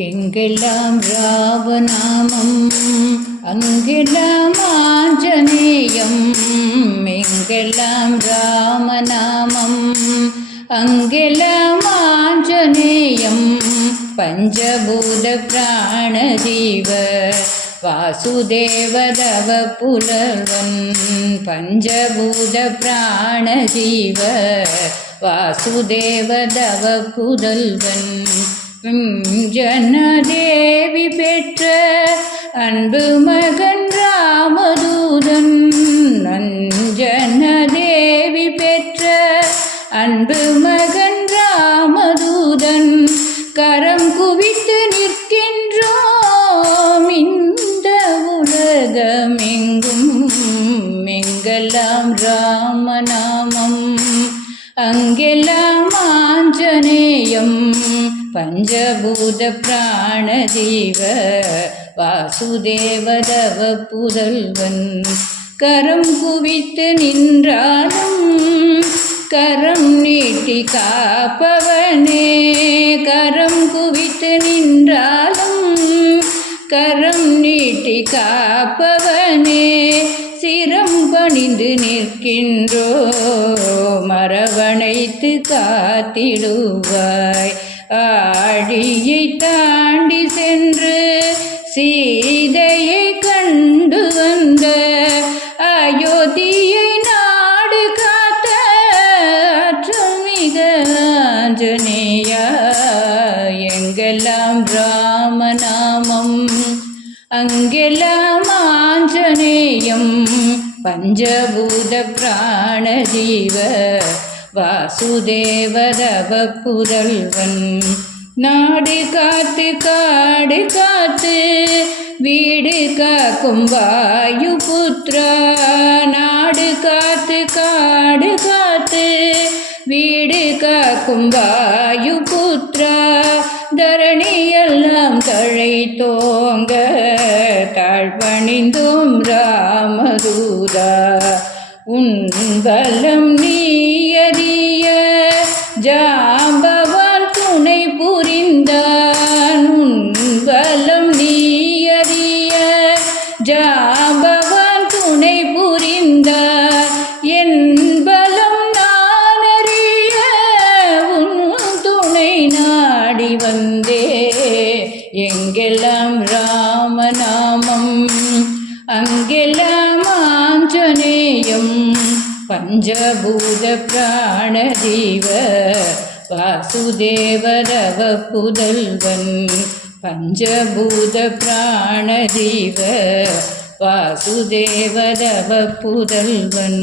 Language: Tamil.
எங்கெல்லாம் ராவநாமம் அங்கெல்லாம் ஆஞ்சநேயம். எங்கெல்லாம் ராமநாமம் அங்கெல்லாம் ஆஞ்சநேயம். பஞ்சபூத பிராணஜீவ வாசுதேவதவ புலவன். பஞ்சபூத பிராணஜீவ வாசுதேவதவ புதல்வன். ஜனதேவி பெற்ற அன்பு மகன் ராமதூதன். நஞ்சனதேவி பெற்ற அன்பு மகன் ராமதூதன். கரம் குவித்து நிற்கின்றோம் இந்த உலகமெங்கும். எங்கெல்லாம் ராமநாமம் அங்கெல்லாம் ஆஞ்சநேயம். பஞ்சபூத பிராணஜீவ வாசுதேவதவ புதல்வன். கரம் குவித்து நின்றாலும் கரம் நீட்டி காப்பவனே. கரம் குவித்து நின்றாலும் கரம் நீட்டி காப்பவனே. சிரம் பணிந்து நிற்கின்றோ மரவணைத்து காத்திடுவாய். ஆழியை தாண்டி சென்று சீதையை கண்டு வந்த அயோத்தியை நாடு காத்த ஆற்றமிக ஆஞ்சநேயா. எங்கெல்லாம் ராமநாமம் அங்கெல்லாம் ஆஞ்சநேயம். பஞ்சபூத பிராணஜீவ வாசுதேவதவ புதல்வன். நாடு காத்து காடு காத்து வீடு காக்கும் வாயு புத்ரா. நாடு காத்து காடு காத்து வீடு காக்கும் வாயு புத்ரா. தரணியெல்லாம் தழைத்தோங்க தாழ்பணிந்தோம் ராமதூதா. உன் பலம் நீயறிய ஜாம்பவான் துணை புரிந்தான். உன் பலம் நீயறிய ஜாம்பவான் துணை புரிந்தார். என் பலம் நான் அறிய உன் துணை நாடி வந்தே. எங்கெல்லாம் ராமநாமம் அங்கெல்லாம் ஆஞ்சநேயம். பஞ்சபூத பிராணஜீவ வாசுதேவதவ புதல்வன். பஞ்சபூத பிராணஜீவ வாசுதேவதவ புதல்வன்.